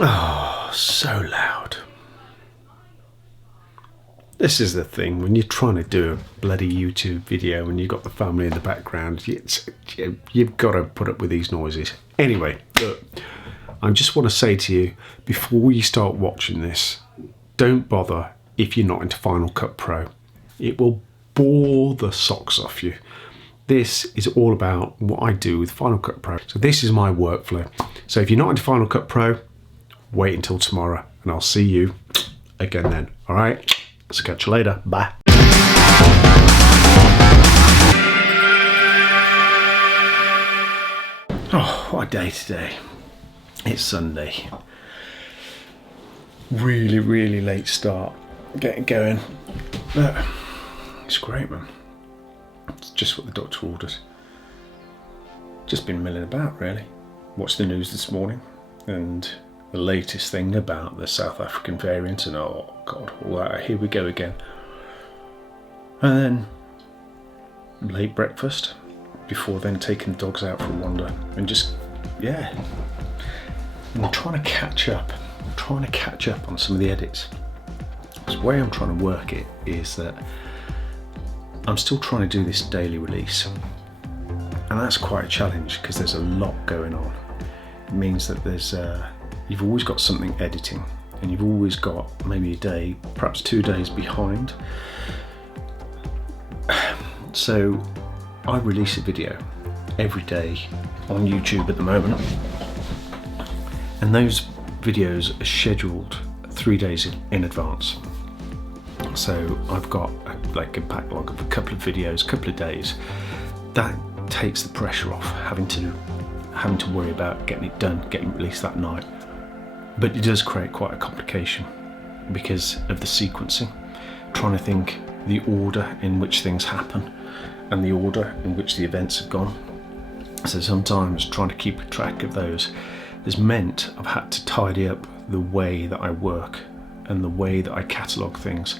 Oh, so loud. This is the thing, when you're trying to do a bloody YouTube video and you've got the family in the background, you've got to put up with these noises. Anyway, look, I just want to say to you, before you start watching this, don't bother if you're not into Final Cut Pro. It will bore the socks off you. This is all about what I do with Final Cut Pro. So this is my workflow. So if you're not into Final Cut Pro, wait until tomorrow and I'll see you again then. All right? So catch you later. Bye. Oh, what a day today. It's Sunday. Really, really late start. Getting going. But it's great, man. It's just what the doctor ordered. Just been milling about, really. Watched the news this morning and the latest thing about the South African variant, and oh god, all that, here we go again. And then late breakfast before then taking the dogs out for a wander, and just I'm trying to catch up. On some of the edits. The way I'm trying to work it is that I'm still trying to do this daily release, and that's quite a challenge because there's a lot going on. It means that there's you've always got something editing, and you've always got maybe a day, perhaps 2 days behind. So I release a video every day on YouTube at the moment, and those videos are scheduled 3 days in advance. So I've got a backlog of a couple of videos, a couple of days. That takes the pressure off having to worry about getting it done, getting released that night. But it does create quite a complication because of the sequencing, trying to think the order in which things happen and the order in which the events have gone. So sometimes trying to keep track of those has meant I've had to tidy up the way that I work and the way that I catalogue things.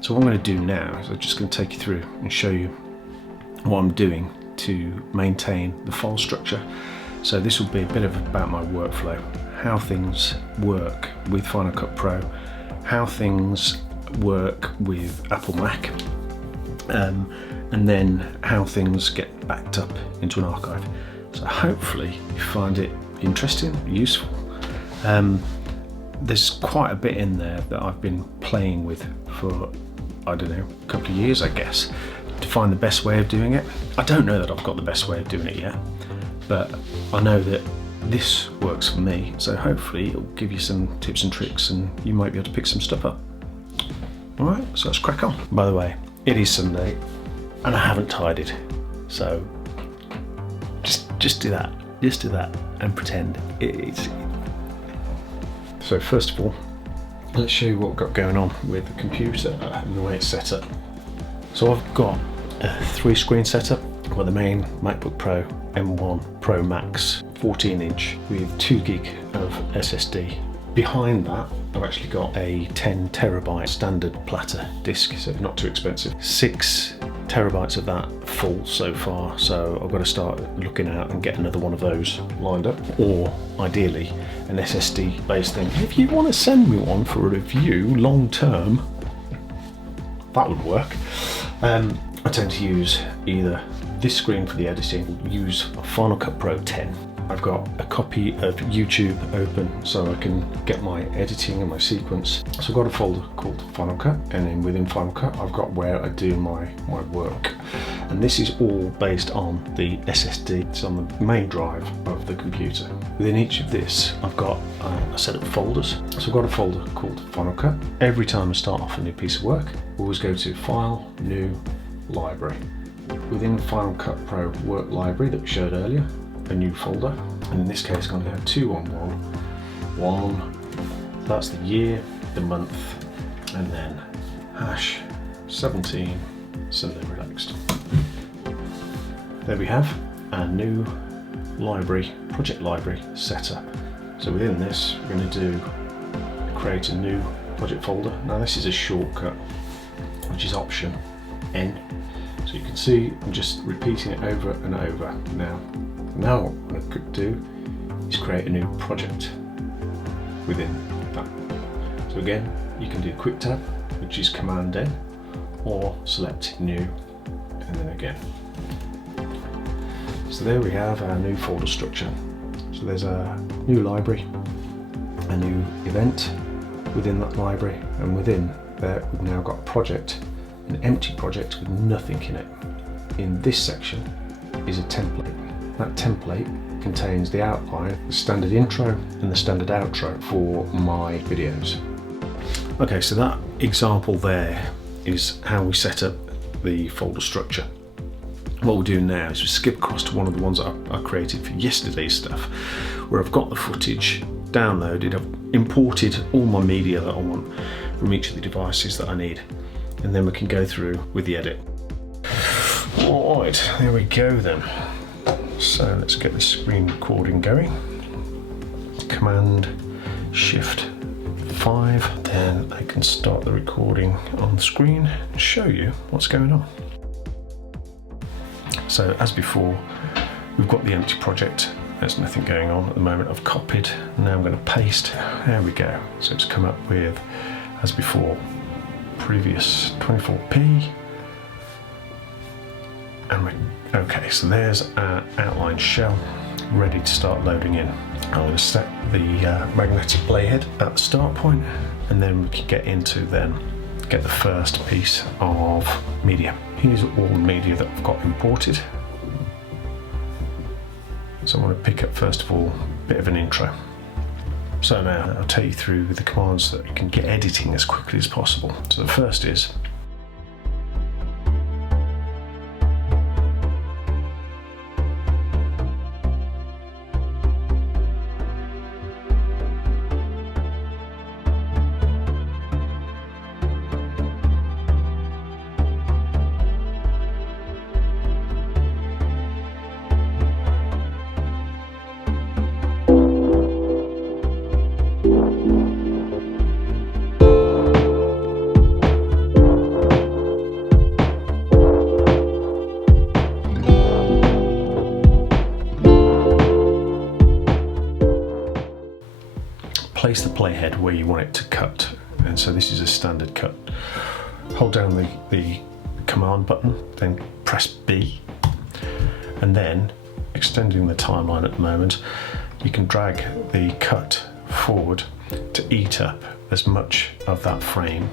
So what I'm going to do now is I'm just going to take you through and show you what I'm doing to maintain the file structure. So this will be a bit about my workflow, how things work with Final Cut Pro, how things work with Apple Mac, and then how things get backed up into an archive. So hopefully you find it interesting, useful. There's quite a bit in there that I've been playing with for, I don't know, a couple of years, I guess, to find the best way of doing it. I don't know that I've got the best way of doing it yet, but I know that this works for me, so hopefully it'll give you some tips and tricks and you might be able to pick some stuff up. Alright, so let's crack on. By the way, it is Sunday and I haven't tidied, so just do that. Just do that and pretend it's... So first of all, let's show you what I've got going on with the computer and the way it's set up. So I've got a 3-screen setup with the main MacBook Pro M1 Pro Max 14-inch with 2 gig of SSD. Behind that, I've actually got a 10 terabyte standard platter disk, so not too expensive. 6 terabytes of that full so far, so I've got to start looking out and get another one of those lined up, or ideally an SSD based thing. If you want to send me one for a review long term, that would work. I tend to use either this screen for the editing, use Final Cut Pro 10. I've got a copy of YouTube open so I can get my editing and my sequence. So I've got a folder called Final Cut, and then within Final Cut I've got where I do my work. And this is all based on the SSD. It's on the main drive of the computer. Within each of this I've got a set of folders. So I've got a folder called Final Cut. Every time I start off a new piece of work, I always go to File, New, Library. Within Final Cut Pro Work Library that we showed earlier, a new folder, and in this case I'm going to have 2 on one. That's the year, the month, and then #17 Sunday Relaxed. There we have our new library, project library setup. So within this we're going to create a new project folder. Now this is a shortcut which is Option N. So you can see I'm just repeating it over and over. Now what I could do is create a new project. within that. So again, you can do quick tab, which is Command N, or select new, and then again. So there we have our new folder structure. So there's a new library, a new event within that library, and within there we've now got a project, an empty project with nothing in it. In this section is a template. That template contains the outline, the standard intro and the standard outro for my videos. Okay, so that example there is how we set up the folder structure. What we'll do now is we skip across to one of the ones that I created for yesterday's stuff, where I've got the footage downloaded, I've imported all my media that I want from each of the devices that I need, and then we can go through with the edit. Alright, there we go then. So let's get the screen recording going. Command Shift 5, then I can start the recording on the screen and show you what's going on. So as before, we've got the empty project. There's nothing going on at the moment. I've copied, now I'm going to paste. There we go. So it's come up with, as before, previous 24p. And okay, so there's our outline shell ready to start loading in. I'm going to set the magnetic playhead at the start point, and then we can get into get the first piece of media. Here's all the media that I've got imported. So I want to pick up first of all a bit of an intro. So now I'll take you through the commands that you can get editing as quickly as possible. So the first is place the playhead where you want it to cut, and so this is a standard cut. Hold down the command button, then press B, and then extending the timeline at the moment, you can drag the cut forward to eat up as much of that frame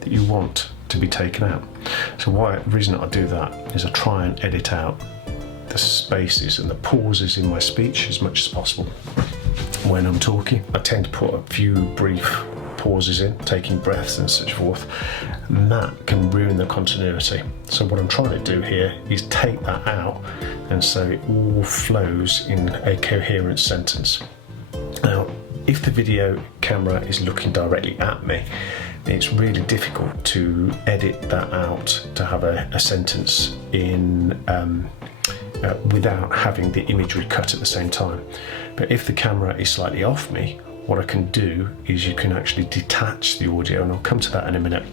that you want to be taken out. So the reason I do that is I try and edit out the spaces and the pauses in my speech as much as possible. When I'm talking, I tend to put a few brief pauses in, taking breaths and such forth, and that can ruin the continuity. So what I'm trying to do here is take that out, and so it all flows in a coherent sentence. Now, if the video camera is looking directly at me, it's really difficult to edit that out to have a sentence in without having the imagery cut at the same time. But if the camera is slightly off me, what I can do is you can actually detach the audio, and I'll come to that in a minute.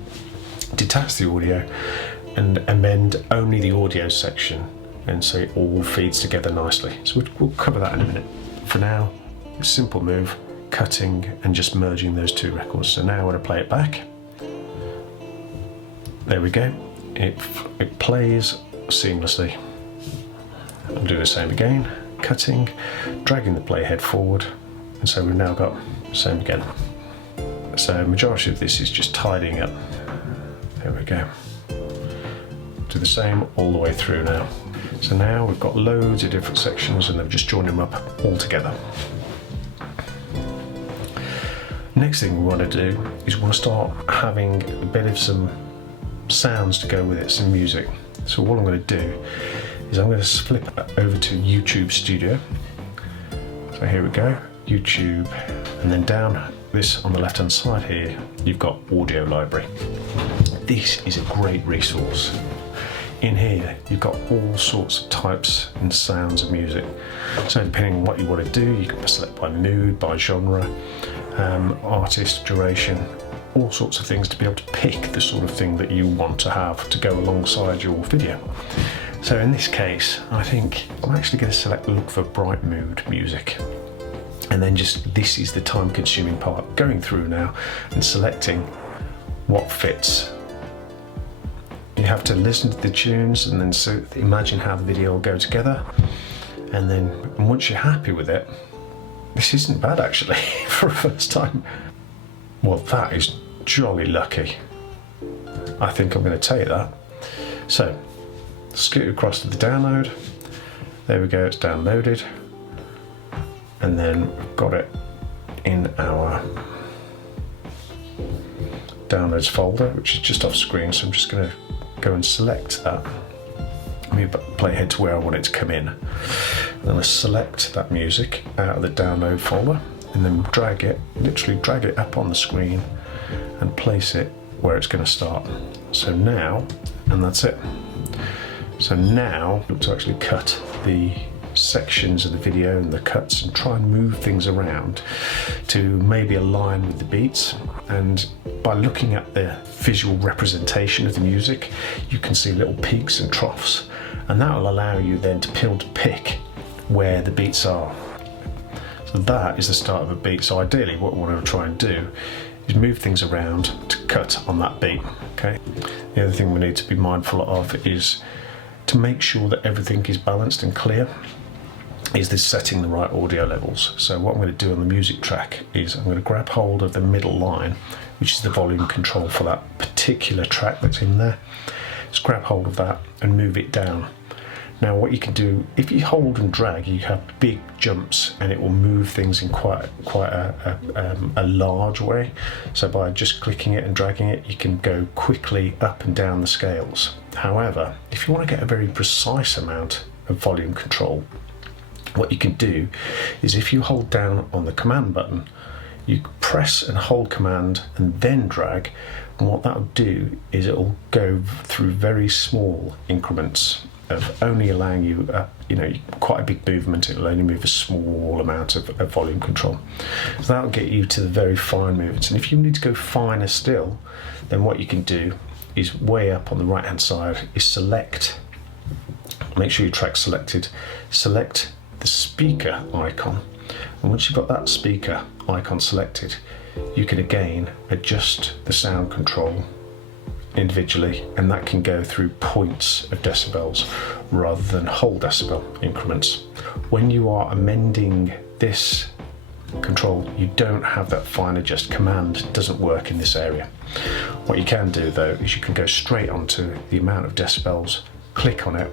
Detach the audio and amend only the audio section, and so it all feeds together nicely. So we'll cover that in a minute. For now, a simple move, cutting and just merging those two records. So now when I play it back, there we go. It plays seamlessly. I'll do the same again, cutting, dragging the playhead forward, and so we've now got the same again. So majority of this is just tidying up. There we go. Do the same all the way through now. So now we've got loads of different sections, and I've just joined them up all together. Next thing we want to do is we want to start having a bit of some sounds to go with it, some music. So what I'm going to do is I'm going to flip over to YouTube Studio. So here we go, YouTube, and then down this on the left hand side here, you've got Audio Library. This is a great resource. In here, you've got all sorts of types and sounds of music. So depending on what you want to do, you can select by mood, by genre, artist, duration, all sorts of things to be able to pick the sort of thing that you want to have to go alongside your video. So in this case, I think I'm actually going to look for bright mood music. And then this is the time consuming part, going through now and selecting what fits. You have to listen to the tunes and then imagine how the video will go together. And once you're happy with it, this isn't bad actually for a first time. Well, that is jolly lucky. I think I'm going to take that. So, scoot across to the download. There we go, it's downloaded. And then we've got it in our downloads folder, which is just off screen. So I'm just going to go and select that. Let me play ahead to where I want it to come in. I'm going to select that music out of the download folder and then literally drag it up on the screen and place it where it's going to start. So now, and that's it. So now, look to actually cut the sections of the video and the cuts and try and move things around to maybe align with the beats. And by looking at the visual representation of the music, you can see little peaks and troughs, and that will allow you then to be able to pick where the beats are. So that is the start of a beat. So ideally what we want to try and do is move things around to cut on that beat. Okay. The other thing we need to be mindful of is to make sure that everything is balanced and clear. Is this setting the right audio levels? So what I'm going to do on the music track is I'm going to grab hold of the middle line, which is the volume control for that particular track that's in there. Just grab hold of that and move it down. Now what you can do, if you hold and drag, you have big jumps and it will move things in quite a large way. So by just clicking it and dragging it, you can go quickly up and down the scales. However, if you want to get a very precise amount of volume control, what you can do is if you hold down on the command button, you press and hold command and then drag, and what that will do is it will go through very small increments of only allowing you, quite a big movement. It will only move a small amount of volume control. So that will get you to the very fine movements. And if you need to go finer still, then what you can do is way up on the right hand side is select, make sure your track's selected, select the speaker icon. And once you've got that speaker icon selected, you can again adjust the sound control individually, and that can go through points of decibels rather than whole decibel increments. When you are amending this control, you don't have that fine adjust. Command doesn't work in this area. What you can do though is you can go straight onto the amount of decibels, click on it,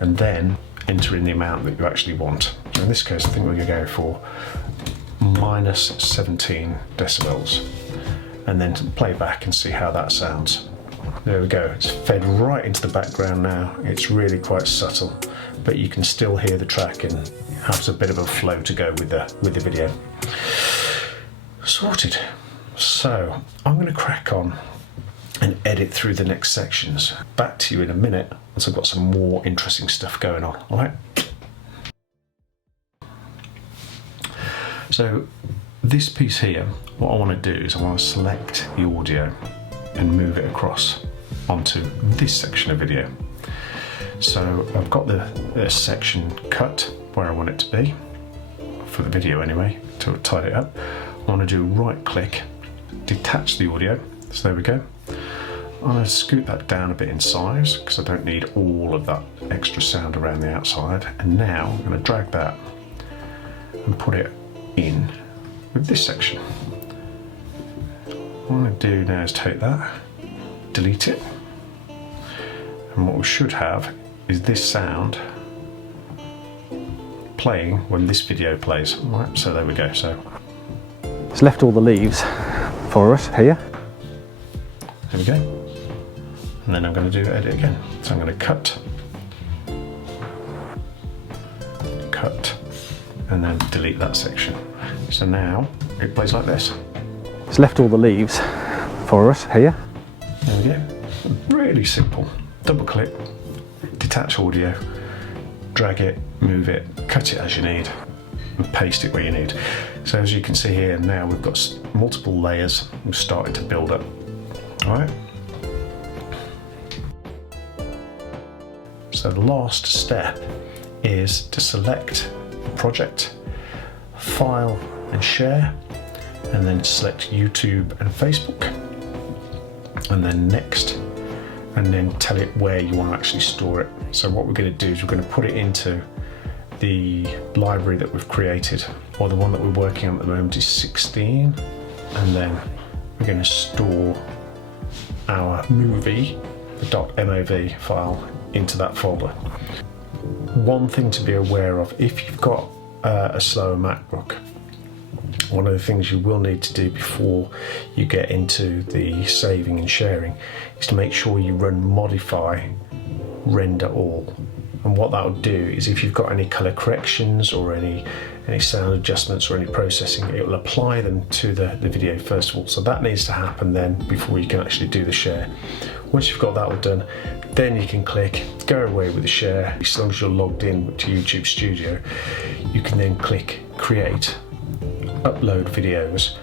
and then enter in the amount that you actually want. In this case, I think we're going to go for minus 17 decibels, and then play back and see how that sounds. There we go, it's fed right into the background now. It's really quite subtle, but you can still hear the track and has a bit of a flow to go with the video. Sorted. So I'm going to crack on and edit through the next sections. Back to you in a minute once I've got some more interesting stuff going on. All right. So this piece here, what I want to do is I want to select the audio and move it across onto this section of video. So I've got the section cut where I want it to be, for the video anyway, to tidy it up. I want to do right click, detach the audio. So there we go. I'm going to scoot that down a bit in size because I don't need all of that extra sound around the outside. And now I'm going to drag that and put it in with this section. What I'm going to do now is take that, delete it, and what we should have is this sound playing when this video plays. Right, so there we go. So it's left all the leaves for us here. There we go. And then I'm going to do edit again. So I'm going to cut, and then delete that section. So now it plays like this. It's left all the leaves for us here. There we go. Really simple. Double click, detach audio, drag it, move it, cut it as you need, and paste it where you need. So as you can see here now, we've got multiple layers. We're starting to build up. All right. So the last step is to select the project, File and Share, and then select YouTube and Facebook, and then Next, and then tell it where you want to actually store it. So what we're going to do is we're going to put it into the library that we've created, or the one that we're working on at the moment is 16, and then we're going to store our movie, the .mov file, into that folder. One thing to be aware of, if you've got a slower MacBook, one of the things you will need to do before you get into the saving and sharing is to make sure you run modify render all. And what that will do is, if you've got any color corrections or any sound adjustments or any processing, it will apply them to the video first of all. So that needs to happen then before you can actually do the share. Once you've got that all done, then you can click go away with the share. As long as you're logged in to YouTube Studio, you can then click create, upload videos,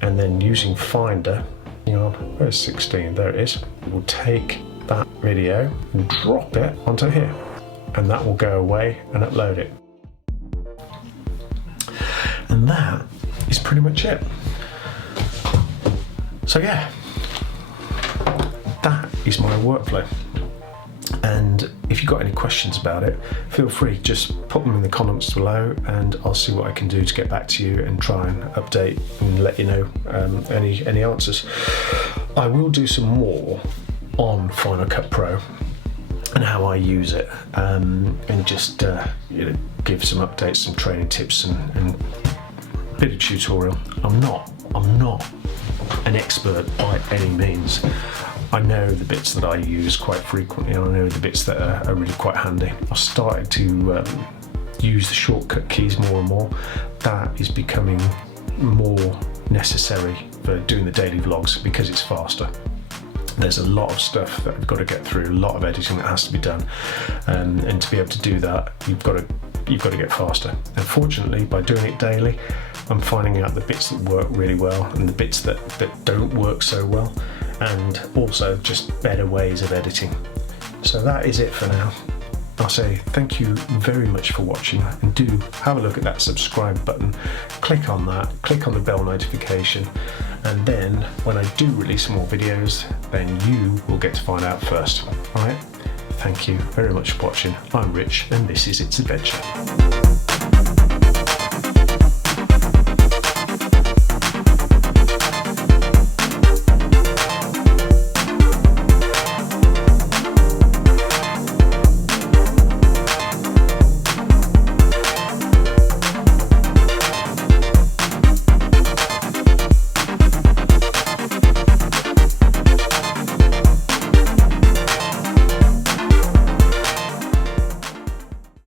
and then using Finder, hang on, where's 16? There it is. We'll take that video and drop it onto here, and that will go away and upload it. And that is pretty much it. So yeah, that is my workflow. And if you've got any questions about it, feel free, just put them in the comments below, and I'll see what I can do to get back to you and try and update and let you know any answers. I will do some more on Final Cut Pro and how I use it, and just give some updates, some training tips, and a bit of tutorial. I'm not an expert by any means. I know the bits that I use quite frequently, and I know the bits that are really quite handy. I've started to use the shortcut keys more and more. That is becoming more necessary for doing the daily vlogs because it's faster. There's a lot of stuff that I've got to get through, a lot of editing that has to be done, and to be able to do that, you've got to get faster. Unfortunately, by doing it daily, I'm finding out the bits that work really well and the bits that don't work so well, and also just better ways of editing. So that is it for now. I'll say thank you very much for watching, and do have a look at that subscribe button, click on that, click on the bell notification, and then when I do release more videos, then you will get to find out first. Alright, thank you very much for watching. I'm Rich, and this is It's Adventure.